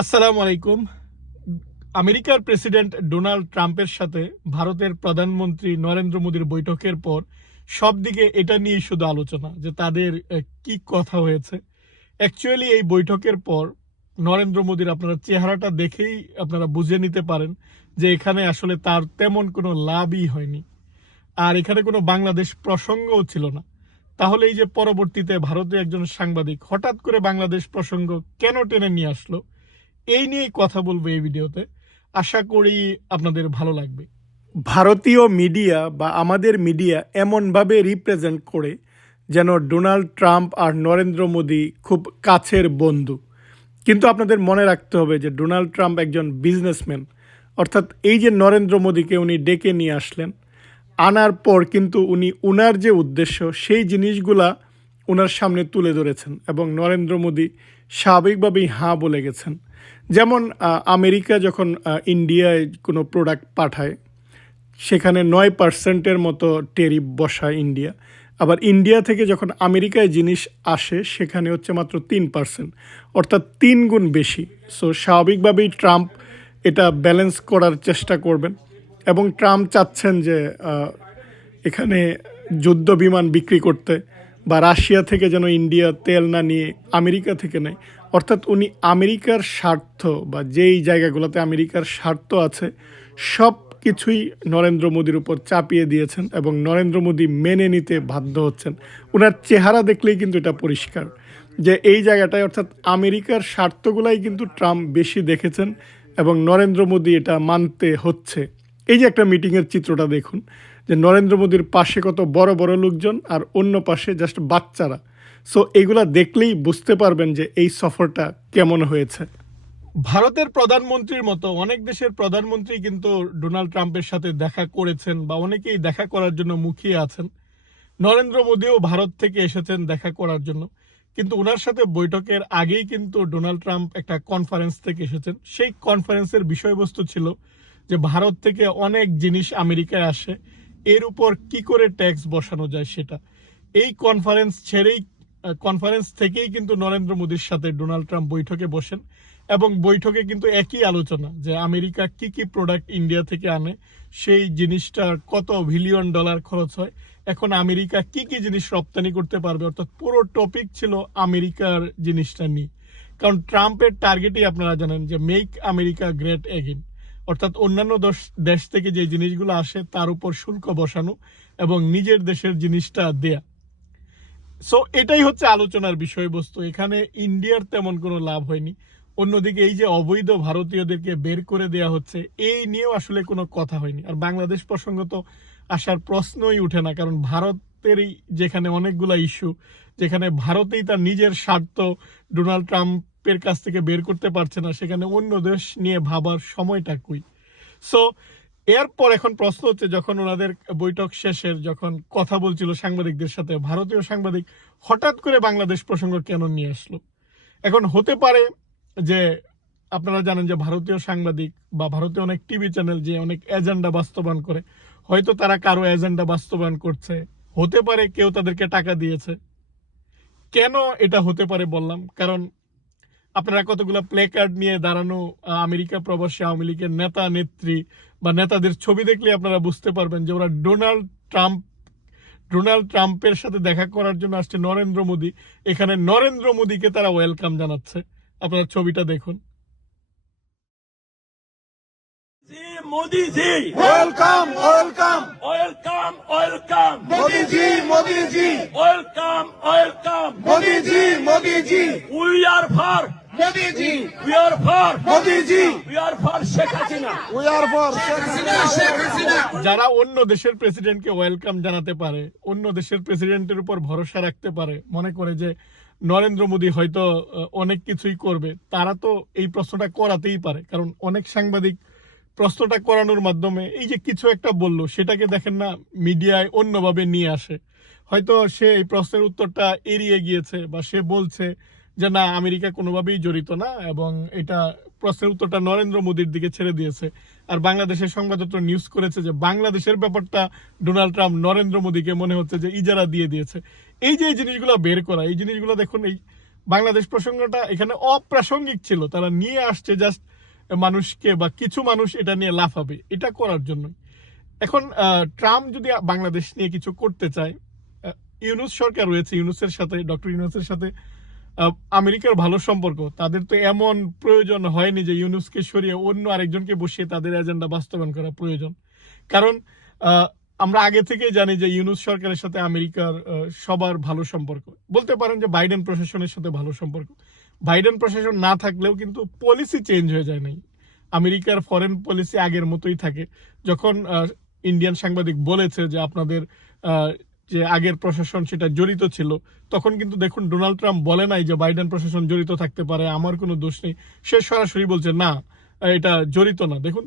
আসসালামু আলাইকুম। আমেরিকার প্রেসিডেন্ট ডোনাল্ড ট্রাম্পের সাথে ভারতের প্রধানমন্ত্রী নরেন্দ্র মোদীর বৈঠকের পর সব দিকে এটা নিয়েই শুধু আলোচনা, যে তাদের কি কথা হয়েছে। অ্যাকচুয়ালি এই বৈঠকের পর নরেন্দ্র মোদীর আপনারা চেহারাটা দেখেই আপনারা বুঝে নিতে পারেন যে এখানে আসলে তার তেমন কোনো লাভই হয়নি। আর এখানে কোনো বাংলাদেশ প্রসঙ্গও ছিল না। তাহলে এই যে পরবর্তীতে ভারতীয় একজন সাংবাদিক হঠাৎ করে বাংলাদেশ প্রসঙ্গ কেন টেনে নিয়ে আসলো? এই নিয়েই কথা বলব এই ভিডিওতে। আশা করি আপনাদের ভালো লাগবে। ভারতীয় মিডিয়া বা আমাদের মিডিয়া এমনভাবে রিপ্রেজেন্ট করে যেন ডোনাল্ড ট্রাম্প আর নরেন্দ্র মোদী খুব কাছের বন্ধু। কিন্তু আপনাদের মনে রাখতে হবে যে ডোনাল্ড ট্রাম্প একজন বিজনেসম্যান অর্থাৎ এই যে নরেন্দ্র মোদীকে উনি ডেকে নিয়ে আসলেন, আনার পর কিন্তু উনি উনার যে উদ্দেশ্য, সেই জিনিসগুলা ওনার সামনে তুলে ধরেছেন এবং নরেন্দ্র মোদী স্বাভাবিকভাবেই হাঁ বলে গেছেন। যেমন আমেরিকা যখন ইন্ডিয়ায় কোনো প্রোডাক্ট পাঠায়, সেখানে নয় পার্সেন্টের মতো টেরিফ বসায় ইন্ডিয়া। আবার ইন্ডিয়া থেকে যখন আমেরিকায় জিনিস আসে, সেখানে হচ্ছে মাত্র তিন পার্সেন্ট অর্থাৎ তিন গুণ বেশি। সো স্বাভাবিকভাবেই ট্রাম্প এটা ব্যালেন্স করার চেষ্টা করবেন। এবং ট্রাম্প চাচ্ছেন যে এখানে যুদ্ধ বিমান বিক্রি করতে, বা রাশিয়া থেকে যেন ইন্ডিয়া তেল না নিয়ে আমেরিকা থেকে নেয়। অর্থাৎ উনি আমেরিকার স্বার্থ বা যেই জায়গাগুলোতে আমেরিকার স্বার্থ আছে সব কিছুই নরেন্দ্র মোদীর উপর চাপিয়ে দিয়েছেন এবং নরেন্দ্র মোদী মেনে নিতে বাধ্য হচ্ছেন। ওনার চেহারা দেখলেই কিন্তু এটা পরিষ্কার যে এই জায়গাটায় অর্থাৎ আমেরিকার স্বার্থগুলাই কিন্তু ট্রাম্প বেশি দেখেছেন এবং নরেন্দ্র মোদী এটা মানতে হচ্ছে। এই যে একটা মিটিংয়ের চিত্রটা দেখুন যে নরেন্দ্র মোদীর পাশে কত বড় বড় লোকজন আর অন্য পাশে জাস্ট বাচ্চারা। সো এগুলা দেখলেই বুঝতে পারবেন যে এই সফরটা কেমন হয়েছে। ভারতের প্রধানমন্ত্রীর মতো অনেক দেশের প্রধানমন্ত্রী কিন্তু ডোনাল্ড ট্রাম্পের সাথে দেখা করেছেন বা অনেকেই দেখা করার জন্য মুখিয়ে আছেন। নরেন্দ্র মোদীও ভারত থেকে এসেছেন দেখা করার জন্য। কিন্তু ওনার সাথে বৈঠকের আগেই কিন্তু ডোনাল্ড ট্রাম্প একটা কনফারেন্স থেকে এসেছেন। সেই কনফারেন্সের বিষয়বস্তু ছিল যে ভারত থেকে অনেক জিনিস আমেরিকায় আসে। এর উপর কি করে ট্যাক্স বসানো যায় সেটা? এই কনফারেন্স ছেড়েই কনফারেন্স থেকেই কিন্তু নরেন্দ্র মোদীর সাথে ডোনাল্ড ট্রাম্প বৈঠকে বসেন এবং বৈঠকে কিন্তু একই আলোচনা যে আমেরিকা কি কি প্রোডাক্ট ইন্ডিয়া থেকে আনে, সেই জিনিসটা কত বিলিয়ন ডলার খরচ হয়, এখন আমেরিকা কি কি জিনিস রপ্তানি করতে পারবে, অর্থাৎ পুরো টপিক ছিল আমেরিকার জিনিসটা নিয়ে। কারণ ট্রাম্পের টার্গেটই আপনারা জানেন যে মেক আমেরিকা গ্রেট এগেন অর্থাৎ অন্যান্য দশ- থেকে যে জিনিসগুলো আসে, তার উপর শুল্ক বসানো এবং নিজের দেশের জিনিসটা দেয়া। সো এটাই হচ্ছে আলোচনার বিষয়বস্তু। এখানে ইন্ডিয়ার তেমন কোনো লাভ হয়নি। অন্যদিকে এই যে অবৈধ ভারতীয়দেরকে বের করে দেয়া হচ্ছে, এই নিয়েও আসলে কোনো কথা হয়নি। আর বাংলাদেশ প্রসঙ্গ তো আসার প্রশ্নই উঠে না, কারণ ভারতেরই যেখানে অনেকগুলা ইস্যু যেখানে ভারতেই তার নিজের স্বার্থ, ডোনাল্ড ট্রাম্পের কাছ থেকে বের করতে পারছে না, সেখানে অন্য দেশ নিয়ে ভাবার সময়টা কই? সো এরপর এখন প্রশ্ন হচ্ছে, যখন ওনাদের বৈঠক শেষের যখন কথা বলছিল সাংবাদিকদের সাথে, ভারতীয় সাংবাদিক হঠাৎ করে বাংলাদেশ প্রসঙ্গ কেন নিয়ে আসলো? এখন হতে পারে যে আপনারা জানেন যে ভারতীয় সাংবাদিক বা ভারতীয় অনেক টিভি চ্যানেল যে অনেক এজেন্ডা বাস্তবায়ন করে, হয়তো তারা কারও এজেন্ডা বাস্তবায়ন করছে। হতে পারে কেউ তাদেরকে টাকা দিয়েছে। কেন এটা হতে পারে বললাম? কারণ আপনারা কতগুলো প্লে কার্ড নিয়ে দাঁড়ানো আমেরিকা প্রবাসী আওয়ামী লীগের নেতা নেত্রী বা নেতাদের ছবি দেখলে আপনারা বুঝতে পারবেন যে ওরা ডোনাল্ড ট্রাম্প ডোনাল্ড ট্রাম্পের সাথে দেখা করার জন্য আসছে নরেন্দ্র মোদী। এখানে নরেন্দ্র মোদীকে তারা ওয়েলকাম জানাচ্ছে। আপনার ছবিটা দেখুন। Modi ji. Welcome welcome welcome welcome Modi Modiji welcome welcome Modi ji we are for Modiji we are for Sheikh we are for Sheikh Hasina Sheikh Hasina যারা অন্য দেশের প্রেসিডেন্টকে ওয়েলকাম জানাতে পারে অন্য দেশের প্রেসিডেন্টের উপর ভরসা রাখতে পারে মনে করে যে নরেন্দ্র মোদী হয়তো অনেক কিছুই করবে তারা তো এই প্রশ্নটা করাতেই পারে। কারণ অনেক সাংবাদিক প্রশ্নটা করানোর মাধ্যমে এই যে কিছু একটা বলল সেটাকে দেখেন না মিডিয়ায় অন্যভাবে নিয়ে আসে। হয়তো সে এই প্রশ্নের উত্তরটা এড়িয়ে গিয়েছে বা সে বলছে যে না, আমেরিকা কোনোভাবেই জড়িত না এবং এটা প্রশ্নের উত্তরটা নরেন্দ্র মোদীর দিকে ছেড়ে দিয়েছে। আর বাংলাদেশের সংবাদপত্র নিউজ করেছে যে বাংলাদেশের ব্যাপারটা ডোনাল্ড ট্রাম্প নরেন্দ্র মোদীকে মনে হচ্ছে যে ইজারা দিয়ে দিয়েছে। এই যে এই জিনিসগুলো বের করা, এই জিনিসগুলো দেখুন, এই বাংলাদেশ প্রসঙ্গটা এখানে অপ্রাসঙ্গিক ছিল। তারা নিয়ে আসছে জাস্ট মানুষকে বা কিছু মানুষ এটা নিয়ে লাফাবে, এটা করার জন্য এখন ট্রাম্প যদি বাংলাদেশ নিয়ে কিছু করতে চায় ইউনুস সরকার রয়েছে, ইউনুসের সাথে, ডক্টর ইউনুসের সাথে আমেরিকার ভালো সম্পর্ক। তাদের তো এমন প্রয়োজন হয়নি যে ইউনুসকে সরিয়ে অন্য আরেকজনকে বসিয়ে তাদের এজেন্ডা বাস্তবায়ন করা প্রয়োজন। কারণ আমরা আগে থেকেই জানি যে ইউনুস সরকারের সাথে আমেরিকার সবার ভালো সম্পর্ক। বলতে পারেন যে বাইডেন প্রশাসনের সাথে ভালো সম্পর্ক। বাইডেন প্রশাসন না থাকলেও কিন্তু পলিসি চেঞ্জ হয়ে যায় নাই। আমেরিকার ফরেন পলিসি আগের মতোই থাকে। যখন ইন্ডিয়ান সাংবাদিক বলেছে যে আপনাদের যে আগের প্রশাসন সেটা জড়িত ছিল, তখন কিন্তু দেখুন ডোনাল্ড ট্রাম্প বলে নাই যে বাইডেন প্রশাসন জড়িত থাকতে পারে, আমার কোনো দোষ নেই। সে সরাসরি বলছে, না, এটা জড়িত না। দেখুন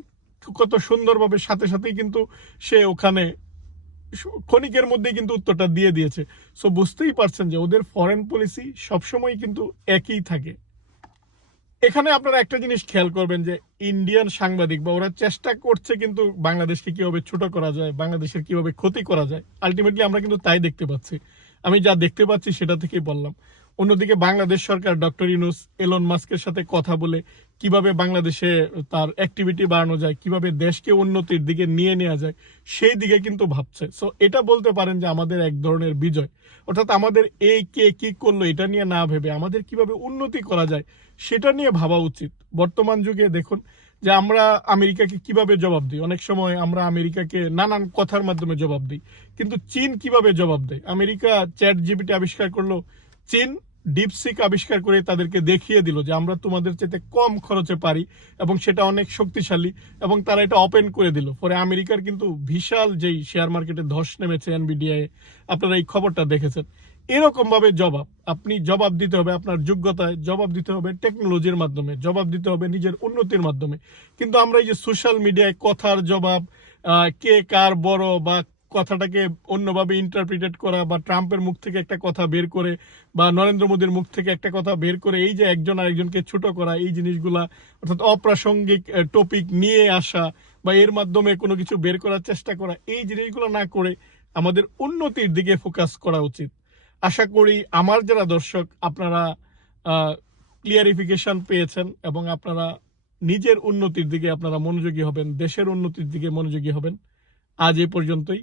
কত সুন্দরভাবে সাথে সাথেই কিন্তু সে ওখানে ক্ষণিকের মধ্যে কিন্তু উত্তরটা দিয়ে দিয়েছে। সো বুঝতেই পারছেন যে ওদের ফরেন পলিসি সবসময় কিন্তু একই থাকে। এখানে আপনারা একটা জিনিস খেয়াল করবেন যে ইন্ডিয়ান সাংবাদিক বা ওরা চেষ্টা করছে কিন্তু বাংলাদেশকে কীভাবে ছোট করা যায়, বাংলাদেশের কীভাবে ক্ষতি করা যায় আলটিমেটলি আমরা কিন্তু তাই দেখতে পাচ্ছি। আমি যা দেখতে পাচ্ছি সেটা থেকেই বললাম। অন্যদিকে বাংলাদেশ সরকার ডক্টর ইউনুস এলন মাস্কের সাথে কথা বলে কীভাবে বাংলাদেশে তার অ্যাক্টিভিটি বাড়ানো যায়, কীভাবে দেশকে উন্নতির দিকে নিয়ে নেওয়া যায়, সেই দিকে কিন্তু ভাবছে। সো এটা বলতে পারেন যে আমাদের এক ধরনের বিজয়। অর্থাৎ আমাদের এই কে, কি করল এটা নিয়ে না ভেবে আমাদের কীভাবে উন্নতি করা যায়, সেটা নিয়ে ভাবা উচিত। বর্তমান যুগে দেখুন যে আমরা আমেরিকাকে কীভাবে জবাব দিই? অনেক সময় আমরা আমেরিকাকে নানান কথার মাধ্যমে জবাব দিই। কিন্তু চীন কীভাবে জবাব দেয়? আমেরিকা চ্যাট জিপিটি আবিষ্কার করল, চীন ডিপসিক আবিষ্কার করে তাদেরকে দেখিয়ে দিল যে আমরা তোমাদের চাইতে কম খরচে পারি এবং সেটা অনেক শক্তিশালী এবং তারা এটা ওপেন করে দিল। পরে আমেরিকার কিন্তু বিশাল যেই শেয়ার মার্কেটে ধস নেমেছে এনবিডিআই আপনারা এই খবরটা দেখেছেন। এরকম ভাবে জবাব, আপনি জবাব দিতে হবে আপনার যোগ্যতায়, জবাব দিতে হবে টেকনোলজির মাধ্যমে, জবাব দিতে হবে নিজের উন্নতির মাধ্যমে। কিন্তু আমরা এই যে সোশ্যাল মিডিয়ায় কথার জবাব কে কার বড় বা কথাটাকে অন্যভাবে ইন্টারপ্রিটেট করা বা ট্রাম্পের মুখ থেকে একটা কথা বের করে বা নরেন্দ্র মোদীর মুখ থেকে একটা কথা বের করে, এই যে একজন আরেকজনকে ছোট করা, এই জিনিসগুলা, অর্থাৎ অপ্রাসঙ্গিক টপিক নিয়ে আসা বা এর মাধ্যমে কোনো কিছু বের করার চেষ্টা করা, এই জিনিসগুলো না করে আমাদের উন্নতির দিকে ফোকাস করা উচিত। আশা করি আমার যারা দর্শক, আপনারা ক্লিয়ারিফিকেশন পেয়েছেন এবং আপনারা নিজের উন্নতির দিকে আপনারা মনোযোগী হবেন, দেশের উন্নতির দিকে মনোযোগী হবেন। আজ এ পর্যন্তই।